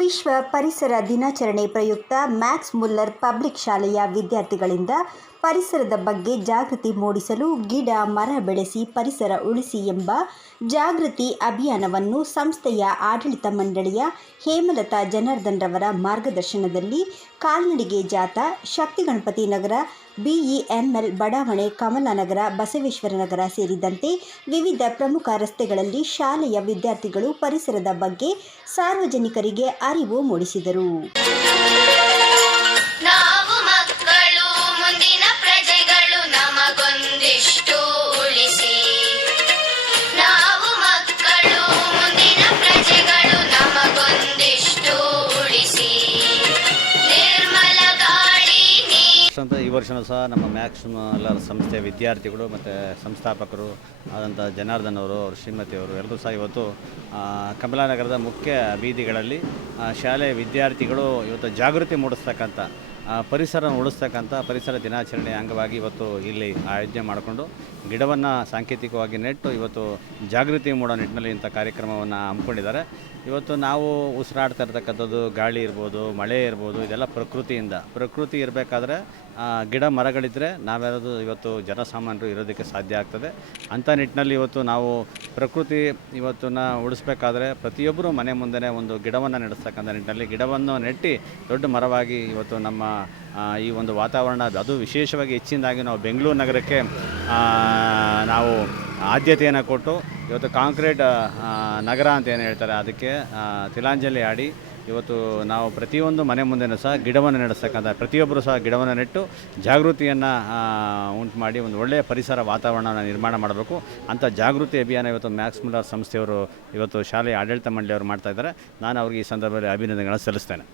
ವಿಶ್ವ ಪರಿಸರ ದಿನಾಚರಣೆ ಪ್ರಯುಕ್ತ ಮ್ಯಾಕ್ಸ್ ಮುಲ್ಲರ್ ಪಬ್ಲಿಕ್ ಶಾಲೆಯ ವಿದ್ಯಾರ್ಥಿಗಳಿಂದ ಪರಿಸರದ ಬಗ್ಗೆ ಜಾಗೃತಿ ಮೂಡಿಸಲು ಗಿಡ ಮರ ಬೆಳೆಸಿ ಪರಿಸರ ಉಳಿಸಿ ಎಂಬ ಜಾಗೃತಿ ಅಭಿಯಾನವನ್ನು ಸಂಸ್ಥೆಯ ಆಡಳಿತ ಮಂಡಳಿಯ ಹೇಮಲತಾ ಜನಾರ್ದನ್ ರವರ ಮಾರ್ಗದರ್ಶನದಲ್ಲಿ ಕಾಲ್ನಡಿಗೆ ಜಾಥಾ ಶಕ್ತಿಗಣಪತಿ ನಗರ, BEML ಬಡಾವಣೆ, ಕಮಲಾನಗರ, ಬಸವೇಶ್ವರ ನಗರ ಸೇರಿದಂತೆ ವಿವಿಧ ಪ್ರಮುಖ ರಸ್ತೆಗಳಲ್ಲಿ ಶಾಲೆಯ ವಿದ್ಯಾರ್ಥಿಗಳು ಪರಿಸರದ ಬಗ್ಗೆ ಸಾರ್ವಜನಿಕರಿಗೆ ಅರಿವು ಮೂಡಿಸಿದರು. ಈ ವರ್ಷವೂ ಸಹ ನಮ್ಮ ಮ್ಯಾಕ್ಸ್ ಮುಲ್ಲರ್ ಸಂಸ್ಥೆಯ ವಿದ್ಯಾರ್ಥಿಗಳು ಮತ್ತು ಸಂಸ್ಥಾಪಕರು ಆದಂಥ ಜನಾರ್ದನ್ ಅವರು, ಶ್ರೀಮತಿಯವರು ಎಲ್ಲರೂ ಸಹ ಇವತ್ತು ಕಮಲಾನಗರದ ಮುಖ್ಯ ಬೀದಿಗಳಲ್ಲಿ ಶಾಲೆಯ ವಿದ್ಯಾರ್ಥಿಗಳು ಇವತ್ತು ಜಾಗೃತಿ ಮೂಡಿಸ್ತಕ್ಕಂಥ ಪರಿಸರ ಉಳಿಸ್ತಕ್ಕಂಥ ಪರಿಸರ ದಿನಾಚರಣೆ ಅಂಗವಾಗಿ ಇವತ್ತು ಇಲ್ಲಿ ಆಯೋಜನೆ ಮಾಡಿಕೊಂಡು ಗಿಡವನ್ನು ಸಾಂಕೇತಿಕವಾಗಿ ನೆಟ್ಟು ಇವತ್ತು ಜಾಗೃತಿ ಮೂಡೋ ನಿಟ್ಟಿನಲ್ಲಿ ಇಂಥ ಕಾರ್ಯಕ್ರಮವನ್ನು ಹಮ್ಮಿಕೊಂಡಿದ್ದಾರೆ. ಇವತ್ತು ನಾವು ಉಸಿರಾಡ್ತಾ ಇರ್ತಕ್ಕಂಥದ್ದು ಗಾಳಿ ಇರ್ಬೋದು, ಮಳೆ ಇರ್ಬೋದು, ಇದೆಲ್ಲ ಪ್ರಕೃತಿ ಇರಬೇಕಾದ್ರೆ ಗಿಡ ಮರಗಳಿದ್ದರೆ ನಾವ್ಯಾವುದು ಇವತ್ತು ಜನಸಾಮಾನ್ಯರು ಇರೋದಕ್ಕೆ ಸಾಧ್ಯ ಆಗ್ತದೆ. ಅಂಥ ನಿಟ್ಟಿನಲ್ಲಿ ಇವತ್ತು ನಾವು ಪ್ರಕೃತಿ ಇವತ್ತನ್ನು ಉಳಿಸ್ಬೇಕಾದ್ರೆ ಪ್ರತಿಯೊಬ್ಬರು ಮನೆ ಮುಂದೆ ಒಂದು ಗಿಡವನ್ನು ನೆಡೆಸ್ತಕ್ಕಂಥ ನಿಟ್ಟಿನಲ್ಲಿ ಗಿಡವನ್ನು ನೆಟ್ಟು ದೊಡ್ಡ ಮರವಾಗಿ ಇವತ್ತು ನಮ್ಮ ಈ ಒಂದು ವಾತಾವರಣ ಅದು ವಿಶೇಷವಾಗಿ ಹೆಚ್ಚಿನದಾಗಿ ನಾವು ಬೆಂಗಳೂರು ನಗರಕ್ಕೆ ನಾವು ಆದ್ಯತೆಯನ್ನು ಕೊಟ್ಟು ಇವತ್ತು ಕಾಂಕ್ರೀಟ್ ನಗರ ಅಂತ ಏನು ಹೇಳ್ತಾರೆ ಅದಕ್ಕೆ ತಿಲಾಂಜಲಿ ಆಡಿ ಇವತ್ತು ನಾವು ಪ್ರತಿಯೊಂದು ಮನೆ ಮುಂದೆನೂ ಸಹ ಗಿಡವನ್ನು ನೆಡೆಸ್ತಕ್ಕಂಥ ಪ್ರತಿಯೊಬ್ಬರು ಸಹ ಗಿಡವನ್ನು ನೆಟ್ಟು ಜಾಗೃತಿಯನ್ನು ಉಂಟು ಮಾಡಿ ಒಂದು ಒಳ್ಳೆಯ ಪರಿಸರ ವಾತಾವರಣವನ್ನು ನಿರ್ಮಾಣ ಮಾಡಬೇಕು ಅಂಥ ಜಾಗೃತಿ ಅಭಿಯಾನ ಇವತ್ತು ಮ್ಯಾಕ್ಸ್ ಮುಲ್ಲರ್ ಸಂಸ್ಥೆಯವರು ಇವತ್ತು ಶಾಲೆಯ ಆಡಳಿತ ಮಂಡಳಿಯವರು ಮಾಡ್ತಾಯಿದ್ದಾರೆ. ನಾನು ಅವ್ರಿಗೆ ಈ ಸಂದರ್ಭದಲ್ಲಿ ಅಭಿನಂದನೆಗಳನ್ನು ಸಲ್ಲಿಸ್ತೇನೆ.